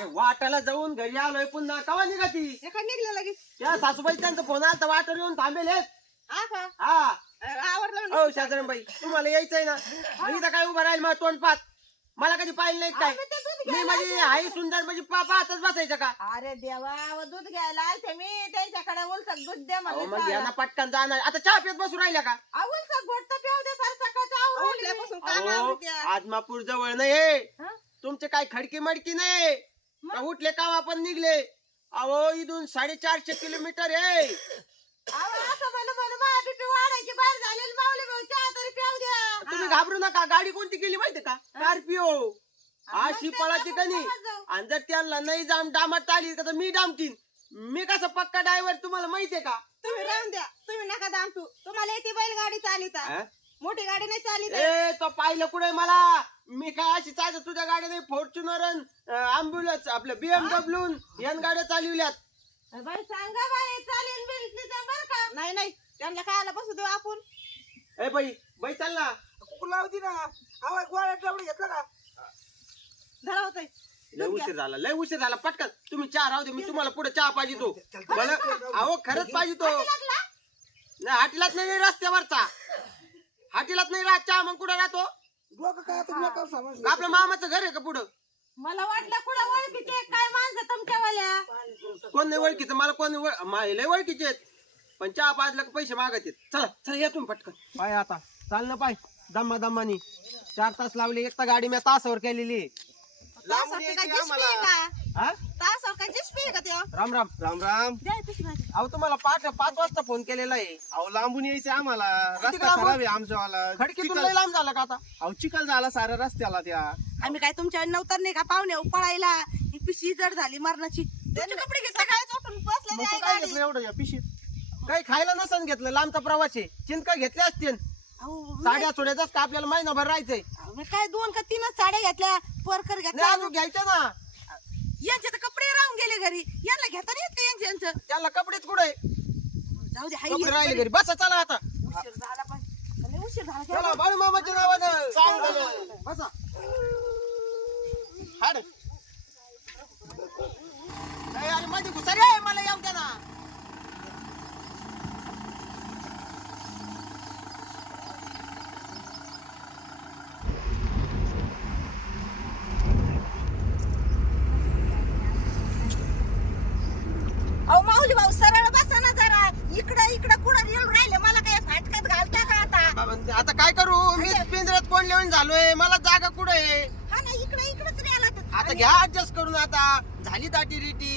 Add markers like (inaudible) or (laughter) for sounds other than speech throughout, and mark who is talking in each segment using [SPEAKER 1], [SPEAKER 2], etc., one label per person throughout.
[SPEAKER 1] अरे वाटाला जाऊन घरी आलोय पुन्हा कवा निघा ती
[SPEAKER 2] एका निघलं लगेच.
[SPEAKER 1] त्या सासूबाई त्यांचा फोन आला वाटर येऊन थांबेल हे.
[SPEAKER 2] हा का?
[SPEAKER 1] हा.
[SPEAKER 2] आवडलं.
[SPEAKER 1] हो शास्त्रीबाई तुम्हाला यायचंय ना? मी इथं काय उभं राहील मग तोंड पात मला कधी पाहिलं नाही काय?
[SPEAKER 2] आम्ही ते दूध
[SPEAKER 1] मी
[SPEAKER 2] घ्यायला आलते.
[SPEAKER 1] आई सुंदर म्हणजे पा- पाहतच बसायचं का?
[SPEAKER 2] अरे देवा दूध घ्यायला आलते मी. त्यांच्याकडे उलसक दूध द्या
[SPEAKER 1] अहो, मग. यांना पटकन जाणार. आता चहा पित बसू राहिल्या का?
[SPEAKER 2] उलसक घोट तर प्याऊ दे सर सकाळचं आवरून
[SPEAKER 1] अहो. आदमापूर जवळ नाही
[SPEAKER 2] हं?
[SPEAKER 1] तुमचे काय खडकी मडकी नाही का उठले का आपण निघले. अहो इथून साडेचारशे किलोमीटर आहे. तुम्ही घाबरू नका. गाडी कोणती केली माहिती का? स्कॉर्पिओ अशी पळाची
[SPEAKER 2] जाऊ.
[SPEAKER 1] आणि जर त्यांना नाही जाम डामात आली तर मी डामकीन मी कसं पक्का ड्रायव्हर तुम्हाला माहितीये का?
[SPEAKER 2] तुम्ही राहून द्या. तुम्ही नका दामटू तुम्हाला येते बैल गाडी चालिता? मोठी गाडी नाही चालित.
[SPEAKER 1] तो पाहिलं कुठे मला? मी काय अशी चालत तुझ्या गाड्या नाही फॉर्च्युनर अँब्युलन्स आपलं बीएमडब्ल्यू यान गाड्या चालविल्यात.
[SPEAKER 2] बाई सांगा बाई चालेल बिल बरं का? नाही नाही त्यांना खायला बसू देऊ आपण.
[SPEAKER 1] ए बाई बाई चाल ना.
[SPEAKER 3] लावती ना. आवाज गोळ्या तेवढं घेतलं का?
[SPEAKER 2] धरा होतंय.
[SPEAKER 1] लय उशीर झाला लय उशीर झाला. पटकन तुम्ही चहा राहू दे मी तुम्हाला पुढे चहा पाहिजे तो. मला अहो खरंच पाहिजे तो.
[SPEAKER 2] लागला
[SPEAKER 1] नाही हाटीलाच नाही रस्त्यावरचा. हाटीलाच नाही राहत चहा मग कुठं राहतो?
[SPEAKER 3] डोकं काय आता नका समज
[SPEAKER 1] आपल्या मामाचं घर आहे का पुढं?
[SPEAKER 2] मला वाटलं कुठं ओळखीचे काय माणसं तुमच्यावाल्या?
[SPEAKER 1] कोण नाही ओळखीचं? मला कोण नाही ओळ- मा- लय ओळखीचे आहेत. पण चहा पाजला का पैसे मागत आहेत. चला चला या तुम्ही पटकन. पाय आता. चाल ना पाय. दम्मा दम्मानी. चार तास लावले एक तर गाडी मी तासावर केलेली. लांबून यायची आम्हाला. हा?
[SPEAKER 2] तासावर काय जिस्पी आहे का त्यो
[SPEAKER 1] राम राम. राम राम.
[SPEAKER 2] द्या पिशवी माझी.
[SPEAKER 1] अहो तुम्हाला पाच पाच वाजता फोन केलेला आहे.
[SPEAKER 4] अहो लांबून यायचं आम्हाला. रस्ता
[SPEAKER 1] लांबून?
[SPEAKER 4] खराब आहे आमच्यावाला.
[SPEAKER 1] खडकीतून
[SPEAKER 4] चिखल
[SPEAKER 1] लय लांब झाला का आता?
[SPEAKER 4] अहो चिखल झाला साऱ्या रस्त्याला त्या.
[SPEAKER 2] आम्ही काय तुमच्या नव्हतं नाही का? पाहुणे पळायला. ही पिशवी जड झाली मरणाची. तुमचे कपडे घेतले काय? चोटून बसले
[SPEAKER 4] मग
[SPEAKER 2] नाही
[SPEAKER 4] तू काय
[SPEAKER 2] गाडी.
[SPEAKER 4] घेतलं एवढं या पिशीत?
[SPEAKER 1] काही खायला नसन घेतलं लांबचा प्रवास आहे. चिंका घेतल्या असतील.
[SPEAKER 2] अहो,
[SPEAKER 1] साड्या सोड्याचाच का आपल्याला महिनाभर राहायचंय.
[SPEAKER 2] अहो, मी काय दोन का तीनच साड्या घेतल्या परकर
[SPEAKER 1] नाही
[SPEAKER 2] घेतल्या.
[SPEAKER 1] अजून घ्यायच्या ना.
[SPEAKER 2] यांचे तर कपडे राहून गेले घरी. यांना घेता नाही येत का यांचे यांचं?
[SPEAKER 1] त्याला कपडेच कुठे
[SPEAKER 2] जाऊ दे हाय
[SPEAKER 1] कपडे राहिले घरी. बसा चला आता.
[SPEAKER 2] उशीर झाला पण. लय उशीर झाला
[SPEAKER 1] चला बाळू मामाच्या नावानं. बसा. हाड. अरे मध्ये घुसा रे मला येऊ द्या ना
[SPEAKER 2] अहो माऊली भाऊ सरळ बसा ना जरा इकडं इकडं कुठं येऊन राहिले मला काय फाटक्यात घालता का आता
[SPEAKER 1] बाबा, आता काय करू मी पिंजऱ्यात कोण लिहून झालोय मला जागा कुठे आहे
[SPEAKER 2] हा ना इकडं इकडंच रे आला तर
[SPEAKER 1] आता घ्या ऍडजस्ट करून आता झाली दाटी रिटी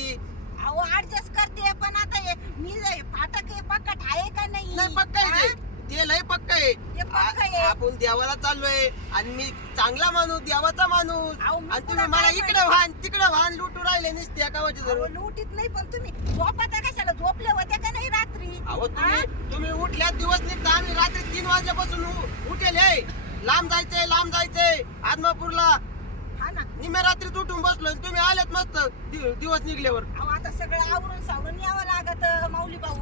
[SPEAKER 2] अहो ऍडजस्ट करते पण आता हे मी फाटक हे पक्कट आहे का नाही
[SPEAKER 1] नाही पक्का आहे
[SPEAKER 2] हा?
[SPEAKER 1] ते. लय पक्का आहे
[SPEAKER 2] ते पक्का आहे.
[SPEAKER 1] आ- आपण देवाला चाललोय आणि मी चांगला माणूस देवाचा माणूस
[SPEAKER 2] अहो, मी
[SPEAKER 1] आणि तुम्ही
[SPEAKER 2] तुला
[SPEAKER 1] मला
[SPEAKER 2] काय
[SPEAKER 1] इकडे
[SPEAKER 2] म्हणते?
[SPEAKER 1] वाहन तिकडे वाहन लुटू राहिले नुसते एकावाचे
[SPEAKER 2] अहो,
[SPEAKER 1] धरून
[SPEAKER 2] लुटीत नाही पण तुम्ही झोपाता कशाला झोपले होते का नाही रात्री
[SPEAKER 1] अहो
[SPEAKER 2] हा?
[SPEAKER 1] तुम्ही तुम्ही उठल्या दिवस निघता आम्ही रात्री तीन वाजल्यापासून उ- उठेल हे लांब जायचंय लांब जायचंय आदमापूरला निम्या रात्रीत उठून बसलो आणि तुम्ही आलेत मस्त दि- दिवस निघल्यावर.
[SPEAKER 2] अहो आता सगळं आवरून सावरून यावं लागत माऊली भाऊ.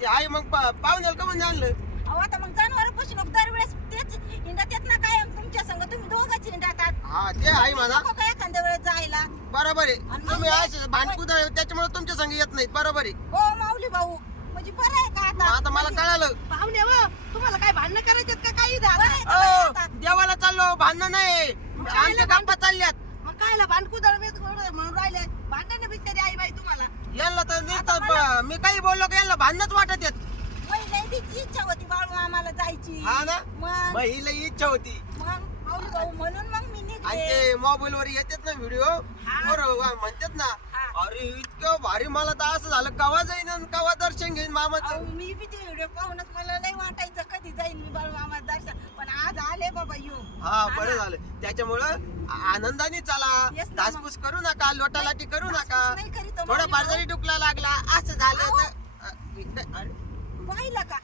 [SPEAKER 1] ते आहे मग पा- पाहुण्याला का म्हणजे आणलं?
[SPEAKER 2] अहो आता मग जनावर पशु दरवेळेस तेच हिंडत येत ना काय तुमच्या संग तुम्ही दोघंच हिंडतात.
[SPEAKER 1] हा ते आहे म्हणा.
[SPEAKER 2] नको काय एखाद्या वेळेस जायला?
[SPEAKER 1] बरोबर आहे.
[SPEAKER 2] आणि मग
[SPEAKER 1] तुम्ही
[SPEAKER 2] काय?
[SPEAKER 1] असे भांडकुद त्याच्यामुळे तुमच्या संग येत नाही. बरोबर आहे.
[SPEAKER 2] हो माऊली भाऊ. म्हणजे बरं आहे का
[SPEAKER 1] मग
[SPEAKER 2] आता
[SPEAKER 1] आता मला कळालं.
[SPEAKER 2] पाहुणे हो तुम्हाला काय भांडणं करायचं का? काही झालं
[SPEAKER 1] अहो, देवाला चाललो भांडण नाही. आमच्या गप्पा चालल्यात.
[SPEAKER 2] मग कायला भांडकुदळ म्हणून राहिले. भांडण बिचारी आई बाई तुम्हाला.
[SPEAKER 1] यांना तर नुसतं ब- मी काही बोललो का यांना भांडणच वाटत येत.
[SPEAKER 2] पहिल्यांदी इच्छा होती बाळू आम्हाला जायची.
[SPEAKER 1] हा ना?
[SPEAKER 2] मग
[SPEAKER 1] मग ही लई इच्छा होती.
[SPEAKER 2] मग माऊली भाऊ म्हणून मग मी
[SPEAKER 1] आणि
[SPEAKER 2] निघले
[SPEAKER 1] ते मोबाईल वर येतात ना व्हिडिओ बरोबर म्हणतात ना
[SPEAKER 2] हा.
[SPEAKER 1] अरे इतकं भारी मला तर असं झालं. कवा जाईन आणि कवा दर्शन घेईन
[SPEAKER 2] अहो,
[SPEAKER 1] मामाचं
[SPEAKER 2] मी बी ते व्हिडिओ पाहूनच मला नाही वाटायचं कधी जाईल मी बाळू मामा दर्शन. पण आज आले बाबा येऊ
[SPEAKER 1] हा बरं झालं. त्याच्यामुळं आनंदाने चला.
[SPEAKER 2] Yes ना,
[SPEAKER 1] धासपूस करू नका लोटालाटी करू नका.
[SPEAKER 2] नाही करीत
[SPEAKER 1] थोडा बाजारी डुकला लागला. असं झालं. तर अ, इकडे- अरे.
[SPEAKER 2] पाहिलं का?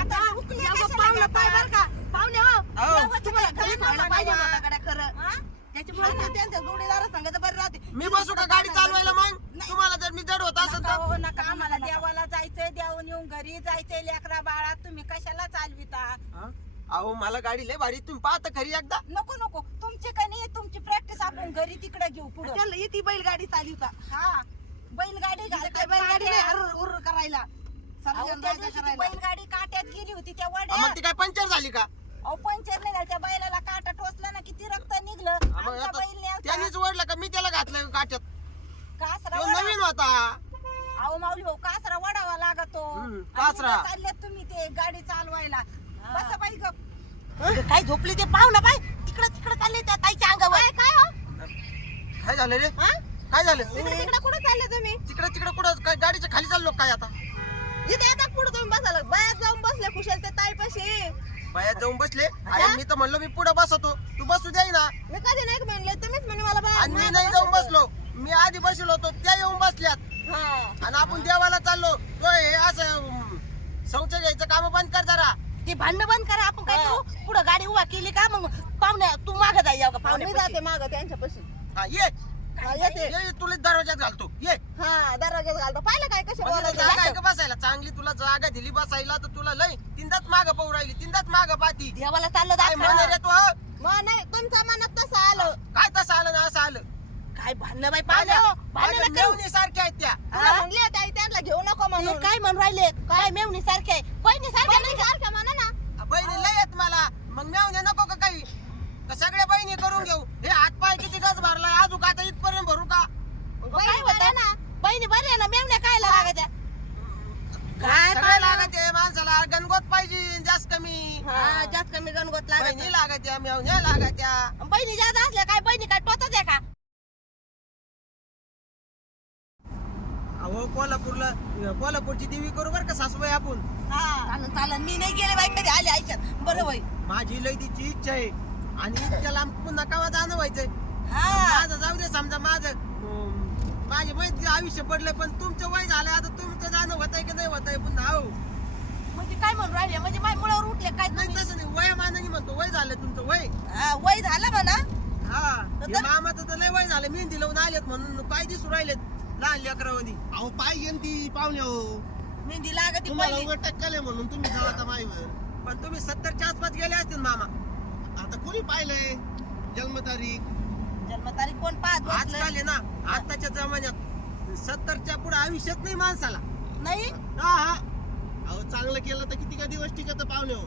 [SPEAKER 2] आता कशाला
[SPEAKER 5] पाहुणं? पाय बरं का. पाहुणे हो तुम्हाला घरी पाहिजे
[SPEAKER 2] म्हणावं?
[SPEAKER 5] होतं गड्या खरं.
[SPEAKER 2] हा?
[SPEAKER 5] त्याच्यामुळे ते त्यांच्या जोडीदार सांगत बरं राहते
[SPEAKER 1] मी बसू का गाडी चालवायला मग? तुम्हाला जर मी जड होत असेल
[SPEAKER 2] नका
[SPEAKER 1] तर?
[SPEAKER 2] हो, नका. आम्हाला देवाला जायचंय देवान येऊन घरी जायचंय लेकरा बाळा. तुम्ही कशाला चालविता?
[SPEAKER 1] हा? अहो मला गाडी लय भारी तुम्ही पाहता खरी एकदा.
[SPEAKER 2] नको नको. तुमची काही नाही तुमची प्रॅक्टिस आपण घरी तिकडे
[SPEAKER 5] घेऊ पुढे.
[SPEAKER 2] त्याला येते बैलगाडी चालवता.
[SPEAKER 5] हा. बैलगाडी घालतात
[SPEAKER 2] काय बैलगाडी नाही
[SPEAKER 5] काट्यात.
[SPEAKER 2] हुर्र हुर्र करायला.
[SPEAKER 5] अहो,
[SPEAKER 2] सगळ्यांना
[SPEAKER 5] त्या
[SPEAKER 2] जायचं
[SPEAKER 5] दिवशी ती
[SPEAKER 2] करायला.
[SPEAKER 5] बैलगाडी काट्यात गेली होती त्या वाड्यात
[SPEAKER 1] मग ती काय पंचर झाली का?
[SPEAKER 5] अहो पंचर नाही झालं त्या बैलाला काटा टोचला ना किती रक्त निघलं.
[SPEAKER 1] मग
[SPEAKER 5] आमचा
[SPEAKER 1] आता
[SPEAKER 5] बैल.
[SPEAKER 1] त्यानेच ओढलं का? मी त्याला घातलं काट्यात
[SPEAKER 5] कासरा
[SPEAKER 1] तो नवीन होता.
[SPEAKER 5] अहो माऊली भाऊ कासरा वडावा लागतो.
[SPEAKER 1] हम्म,
[SPEAKER 5] आणि
[SPEAKER 1] कासरा.
[SPEAKER 5] चालल्यात तुम्ही ते गाडी चालवायला. बसा बाई गप.
[SPEAKER 2] काय झोपली ते? पाहू ना बाय तिकडे तिकडे चालले त्या ताईच्या अंगावर. काय हो?
[SPEAKER 1] काय झालं रे?
[SPEAKER 2] हा?
[SPEAKER 1] काय झालं?
[SPEAKER 2] तिकडे तिकडे कुठे चालले तुम्ही?
[SPEAKER 1] तिकडे तिकडे कुठं? काय गाडीच्या खाली चाललो काय आता?
[SPEAKER 2] इथे येतात पुढे तुम्ही बसायला. बायात जाऊन बसले खुशाल त्या ताईपाशी.
[SPEAKER 1] बायात जाऊन बसले. अरे मी तर म्हणलो मी पुढे बसवतो तू बसू दे ना.
[SPEAKER 2] मी कधी नाही म्हणले तुम्हीच म्हणे मला बाया
[SPEAKER 1] आणि मी नाही जाऊन बसलो. मी आधी बसलो होतो त्या येऊन बसल्यात. आणि आपण देवाला चाललो. तो हे असं शौच घ्यायचं काम बंद कर जरा.
[SPEAKER 2] ते भांडण बंद करा आपण काय करू? पुढे गाडी उभा केली का मग पाहुण्या तू माग जाई का पाहुणे जाते माग त्यांच्यापाशी.
[SPEAKER 1] हा ये.
[SPEAKER 2] येते
[SPEAKER 1] ये तुला दरवाज्यात घालतो. ये.
[SPEAKER 2] हा दरवाजात घालतो. पाहिलं काय कसे
[SPEAKER 1] म्हणजे
[SPEAKER 2] बोलायचे?
[SPEAKER 1] जागा आहे का बसायला? चांगली तुला जागा दिली बसायला तर तुला लय तीनदाच माग पाहू राहिली तीनदाच माग पाहती.
[SPEAKER 2] देवाला चाललो
[SPEAKER 1] काय म्हण रे
[SPEAKER 2] दाखवा
[SPEAKER 1] तू
[SPEAKER 2] मग नाही तुमच्या मनात तसं आलं.
[SPEAKER 1] काय तसं आलं ना असं आलं?
[SPEAKER 2] काय भांडणं बाई पाहुणे हो, नका करू.
[SPEAKER 1] मेवणी सारख्या आहेत त्या.
[SPEAKER 2] तुला म्हणले ताई त्यांना घेऊ नको म्हणून. काय म्हणून राहिले? काय? मेवणी सारखे बहिणी सारखे नाही सारखे म्हणा ना.
[SPEAKER 1] बहिणी लय आहेत मला. मग मेवणे नको का काही? का सगळ्या बहिणी करून घेऊ. हे हात पाय किती गज भरलाय? अजून आता इथपर्यंत भरू का?
[SPEAKER 2] काय होतं? ना. बहिणी बरी आहे ना? मेवण्या काय लागायच्या काय
[SPEAKER 1] सगळे लागत आहे माणसाला? गणगोत पाहिजे जास्त कमी.
[SPEAKER 2] हा जास्त कमी गणगोत लागत
[SPEAKER 1] बहिणी लागत आहे मेवण्या आहे.
[SPEAKER 2] बहिणी जास्त असल्या काय? बहिणी काय टोचत आहे का?
[SPEAKER 1] अहो कोल्हापूरला कोल्हापूरची देवी करू बर का सासूबाई आपण?
[SPEAKER 2] चालन चालन. मी नाही गेले बाई कधी आले ऐकत बरं बाई
[SPEAKER 1] माझी लय तिची इच्छा आहे. आणि इतक्या लांब पुन्हा केव्हा जाणं व्हायचंय
[SPEAKER 2] हा.
[SPEAKER 1] माझं जाऊ दे समजा माझं. अं, माझे मैत्री आयुष्य पडलंय पण तुमचं वय झालंय आता तुमचं जाणं होत आहे की नाही होत आहे पुन्हा हो.
[SPEAKER 2] म्हणजे काय म्हणून राहिले? म्हणजे माझ्या मुळावर उठले काय
[SPEAKER 1] नाही
[SPEAKER 2] तुम्ही?
[SPEAKER 1] तसं नाही. वयामानाने म्हणतो वय झालं तुमचं वय.
[SPEAKER 2] हा, वय झालं म्हणा.
[SPEAKER 1] हा.
[SPEAKER 2] तर-
[SPEAKER 1] हे मामाचं तर लय वय झालं. मेहंदी लावून आलेत म्हणून काय दिसू राहिलेत लहान लेकरावनी
[SPEAKER 4] अहो पाहिजे ना ती पाहुणे हो.
[SPEAKER 2] मेहंदी लागत
[SPEAKER 4] तुम्हाला
[SPEAKER 2] पहिली.
[SPEAKER 4] उगा टक्कल आहे म्हणून तुम्ही जाऊ आता माईवर.
[SPEAKER 1] पण तुम्ही सत्तरच्या आसपास गेले असतील मामा.
[SPEAKER 4] आता कोणी पाहिलंय? जन्मतारीख
[SPEAKER 2] जन्मतारीख कोण पाहत बसलं?
[SPEAKER 1] आजकाल आहे ना आताच्या जमान्यात सत्तरच्या पुढे आयुष्यच नाही माणसाला.
[SPEAKER 2] नाही?
[SPEAKER 1] हा हा.
[SPEAKER 4] अहो चांगलं केलं तर किती का दिवस टिकत पाहुणे हो?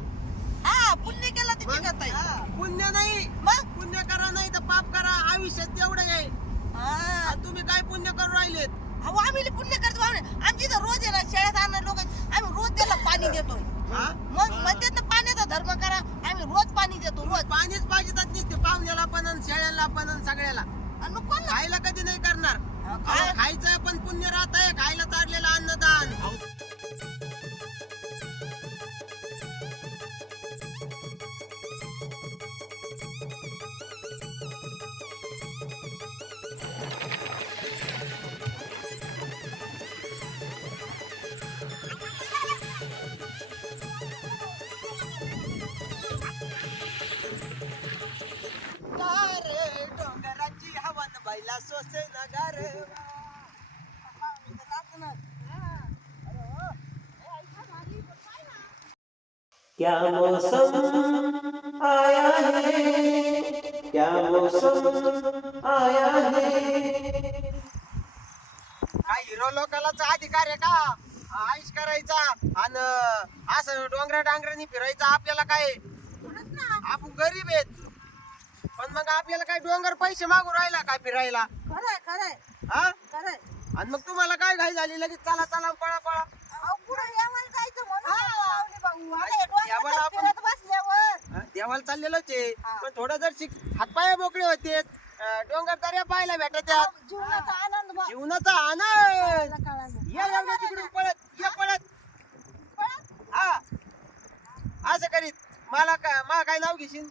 [SPEAKER 2] हा पुण्य केलं ते
[SPEAKER 1] मग?
[SPEAKER 2] टिकत आहे.
[SPEAKER 1] पुण्य नाही.
[SPEAKER 2] मग?
[SPEAKER 1] पुण्य करा नाही तर पाप करा. आयुष्यात तेवढं आहे.
[SPEAKER 2] हा.
[SPEAKER 1] आणि तुम्ही काय पुण्य करू राहिलेत?
[SPEAKER 2] अहो आम्ही लई पुण्य करतो आमची इथं रोज आहे ना शेळ्यात आणणार लोक. आम्ही रोज त्याला पाणी देतोय.
[SPEAKER 1] हा?
[SPEAKER 2] मग म्हणतात ना पाण्याचा धर्म करा. आम्ही रोज पाणी देतो रोज.
[SPEAKER 1] पाणीच पाहिजेच नसते पाहुण्याला पण आणि शेळ्याला पण आणि सगळ्याला.
[SPEAKER 2] आणि मग कोण?
[SPEAKER 1] खायला कधी नाही करणार. खायचं पण पुण्य राहत आहे खायला चाललेलं अन्नदान. सोसे नगार क्या मौसम आया है? क्या मौसम आया है? काय हिरो लोकांचा अधिकार आहे का? आयुष करायचा आणि असं डोंगरा डांगरांनी फिरायचं आपल्याला काय? आपण गरीब आहेत. पण मग आपल्याला काय डोंगर पैसे मागू राहिला काय फिरायला?
[SPEAKER 2] खरंय खरंय.
[SPEAKER 1] हा?
[SPEAKER 2] खरंय.
[SPEAKER 1] आणि मग तुम्हाला काय घाई झाली? लगेच चला चला पळा पळा.
[SPEAKER 2] अहो, पुढं यावं जायचं म्हणून पाहुणे भाऊ. आता हे
[SPEAKER 1] यावं
[SPEAKER 2] डोंगरात
[SPEAKER 1] आपण-
[SPEAKER 2] फिरत बसल्यावर.
[SPEAKER 1] हा, देवाला चाललेलोच आहे. पण थोडं जर शिक हातपाय मोकळे होते डोंगर दर्या पाहायला भेटत
[SPEAKER 2] जीवनाचा आनंद बघ.
[SPEAKER 1] जीवनाचा आनंद. ये एवढ्या तिकडून पळत ये पळत. हा. असं करीत. मला काय मला काय नाव घेशील?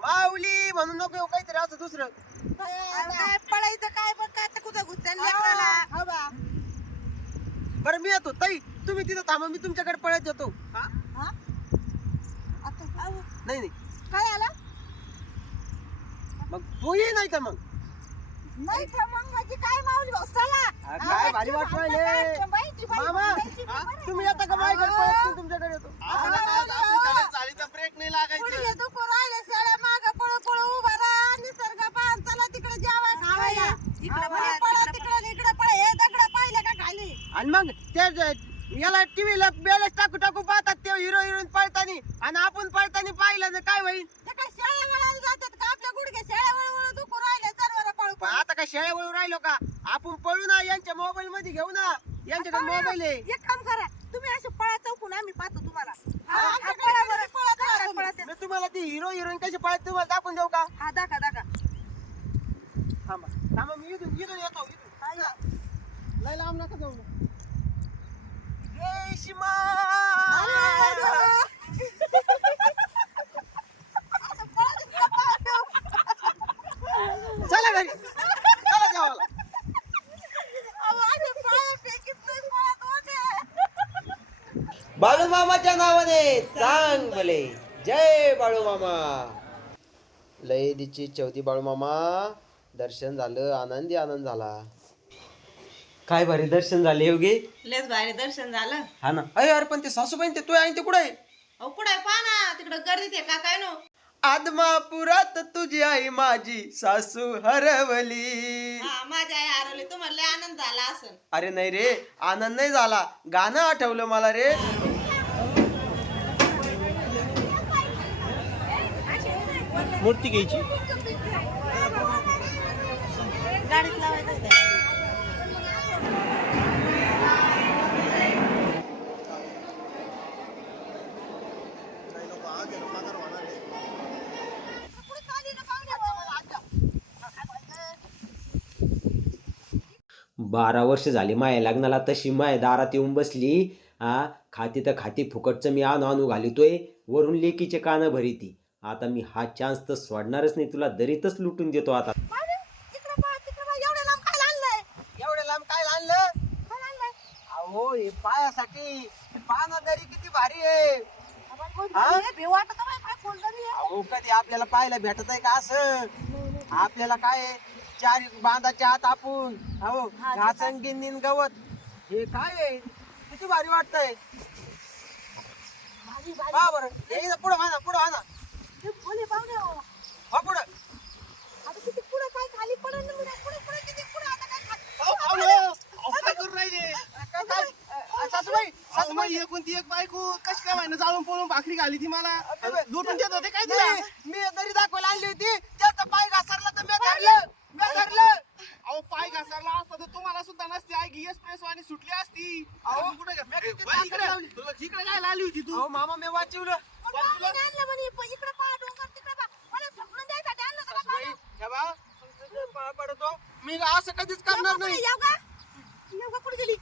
[SPEAKER 1] माऊली म्हणून नको येऊ काहीतरी असं दुसरं.
[SPEAKER 2] काय पळायचं काय बघ काय आता कुठं लेकराला.
[SPEAKER 1] बरं मी येतो. ताई तुम्ही तिथं थांबा मी तुमच्याकडे पळत येतो. हा?
[SPEAKER 2] हा? आता, अहो,
[SPEAKER 1] नाही नाही.
[SPEAKER 2] काय आलं?
[SPEAKER 1] मग तू ये नाही तर मग.
[SPEAKER 2] नाही तर मग म्हणजे काय माऊली भाऊ? चला.
[SPEAKER 1] हा, काय भारी वाटू मामा हा? तुम्ही येता का माझ्याकडे पळत? मी तुमच्याकडे येतो.
[SPEAKER 4] आपल्याला काय आपली गाडी झाली तर ब्रेक नाही लागायचं.
[SPEAKER 2] राहिले शेळ्या मागं पळू पळू उभा राहा निसर्ग पाहून चला तिकडे जेवाय
[SPEAKER 1] आणि मग ते याला टीव्हीला बॅलन्स टाकू टाकू पाहतात ते हिरो हिरोईन पळतानी. आणि आपण पळतानी पाहिलं तर काय होईल
[SPEAKER 2] ते काय शेळ्या वळायला जातात का? आपल्या गुडघे शेळ्या वळ दुखू राहिले जनावर पळू
[SPEAKER 1] पण आता काय शेळ्या वळून राहिलो का? आपण पळू ना यांच्या मोबाईल मध्ये घेऊ ना. यांच्याकडे मोबाईल आहे?
[SPEAKER 2] एक काम करा. तुम्ही असे पळा चौकून आम्ही पाहतो तुम्हाला. हा, हा, पळा बरं, पळा, पळा, पळा ते.
[SPEAKER 1] मी तुम्हाला ती हिरो हिरोईन कशी पाळत तुम्हाला दाखवून देऊ का?
[SPEAKER 2] हा दाखा दाखा.
[SPEAKER 1] थांबा. थांबा मी इथून इथून येतो इथून. लय लांब नका जाऊ जय शिमा चला घरी चला जेवायला बाळू मामाच्या नावाने चांग भले जय बाळू मामा लय दिची चौथी बाळू मामा दर्शन झालं आनंदी आनंद झाला. काय भारी दर्शन झाले योगी?
[SPEAKER 2] लेच भारी दर्शन झालं.
[SPEAKER 1] हा ना. अरे अरे पण ते सासूबाई ते तू आहे ते कुठे
[SPEAKER 2] अहो कुठे पहा ना तिकडं गर्दीत आहे का? काय नो?
[SPEAKER 1] आदमापुरात तुझी आई माझी सासू हरवली.
[SPEAKER 2] हा माझ्या आई हरवली. तुम्हाला लय आनंद झाला असेल
[SPEAKER 1] अरे नाही रे आनंद नाही झाला. गाणं आठवलं मला रे.
[SPEAKER 4] मूर्ती घ्यायची.
[SPEAKER 2] गाडीत लावायचं ते.
[SPEAKER 6] बारा वर्ष झाली माया लग्नाला तशी माय दारात येऊन बसली. हा खाती तर खाती फुकटचं मी आणू आणू घालितोय. वरून लेकीचे कानं भरीती. आता मी हा चान्स तर सोडणारच नाही तुला दरीतच लुटून देतो आता.
[SPEAKER 2] एवढ्या लांब काय
[SPEAKER 1] आणलं? अहो हे पायासाठी पाना दरी किती भारी आहे. हा? अहो कधी आपल्याला पाहायला भेटत आहे का असं? आपल्याला काय आहे? चार बांधाचे हात आपण. हो
[SPEAKER 2] हा, ते
[SPEAKER 1] घासन गिन्नीन गवत. हे काय आहे? किती भारी वाटतंय. पहा बरं. हे पुढं म्हणा पुढं म्हणा
[SPEAKER 2] हे बोले पाहुणे हो.
[SPEAKER 1] हो पुढं.
[SPEAKER 2] आता किती पुढं काय खाली पडेल ना पुढे पुढे पुढे किती पुढे? आता काय खा-
[SPEAKER 4] अहो, अहो, काय करून राहिले?
[SPEAKER 1] काय काय? अ, सासूबाई
[SPEAKER 4] अहो,
[SPEAKER 1] सासूबाई.
[SPEAKER 4] मग एकूण ती एक बायको कशी काय व्हायनं जाळून पळून भाकरी घाली ती मला?
[SPEAKER 1] अबे,
[SPEAKER 4] लुटून देत होते काय तिला?
[SPEAKER 1] नाही, मी दरी दाखवायला आणली होती त्याचा पाय घसरला तर मी धरलं मी धरलं
[SPEAKER 4] अहो पाय घसरला असता तर तुम्हाला सुद्धा नसती आई एक्सप्रेस वाणी सुटली असती
[SPEAKER 1] अहो,
[SPEAKER 4] अहो कुठे
[SPEAKER 1] मी किती
[SPEAKER 4] बाई,
[SPEAKER 1] भाकरी लावली.
[SPEAKER 4] तुला जिकडे काय लावली होती तू
[SPEAKER 1] अहो मामा मी वाचवलं
[SPEAKER 2] पण पाहुणे आणलं म्हणे, प- इकडं पहा, डोंगर, तिकडं पहा. मला ढकलून द्यायसाठी आणलं होतं का
[SPEAKER 1] सासूबाई? हे बा तुमचे पाय पडतो. मी असं कधीच करणार नाही?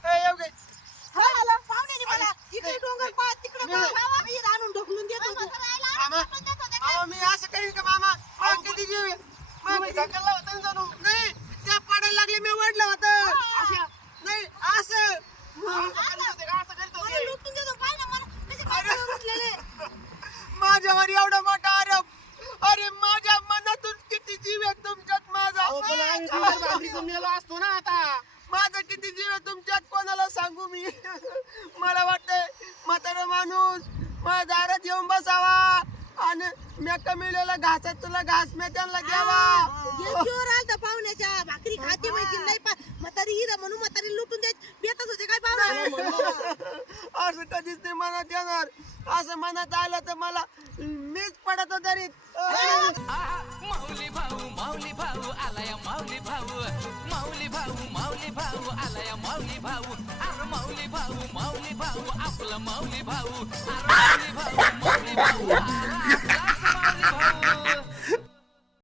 [SPEAKER 1] ए, येऊ गे.
[SPEAKER 2] आलं. पाहुण्याने मला. इकडे डोंगर पहा, तिकडे
[SPEAKER 1] मी-
[SPEAKER 2] पहा. बाबा, मी इथं आणून ढकलून देत होतो.
[SPEAKER 1] मामा. मामा, मी असं करीन का मामा? मला किती जीव
[SPEAKER 4] ढकलला होता ना जणू
[SPEAKER 1] नाही त्या पाडायला लागले मी वडलं होतं. नाही असं.
[SPEAKER 4] असं करीत होते का? असं करीत
[SPEAKER 2] मला
[SPEAKER 4] होते
[SPEAKER 2] लुटून देतो. पाहि ना मला कसे पाय उठलेले.
[SPEAKER 1] माझ्यावर एवढा मोठा आरोप अरे माझ्या मनातून किती जीव आहे तुमच्यात माझा
[SPEAKER 4] अहो, पण आम्ही बिगर भाकरीचं मेलो असतो ना आता
[SPEAKER 1] माझा किती जीव आहे तुमच्यात कोणाला सांगू मी मला वाटतंय म्हातारा माणूस माझ्या दारात येऊन बसावा आणि मी कमिलेला घासात तुला घास मी त्यांना द्यावा
[SPEAKER 2] हे जोर आलता पाहुण्याच्या भाकरी माहिती नाही पा म्हातारी इथं म्हणून म्हातारी लुटून देत बेतच होते काय पाहुणे (laughs)
[SPEAKER 1] असं कधीच नाही मनात येणार. असं मनात आलं तर मला मीच पडत तरी
[SPEAKER 7] माऊली भाऊ माऊली भाऊ आलाय माऊली भाऊ. माऊली भाऊ माऊली भाऊ आलाय माऊली भाऊ. अरे माऊली भाऊ माऊली भाऊ आपला माऊली भाऊ. अरे माऊली भाऊ माऊली भाऊ.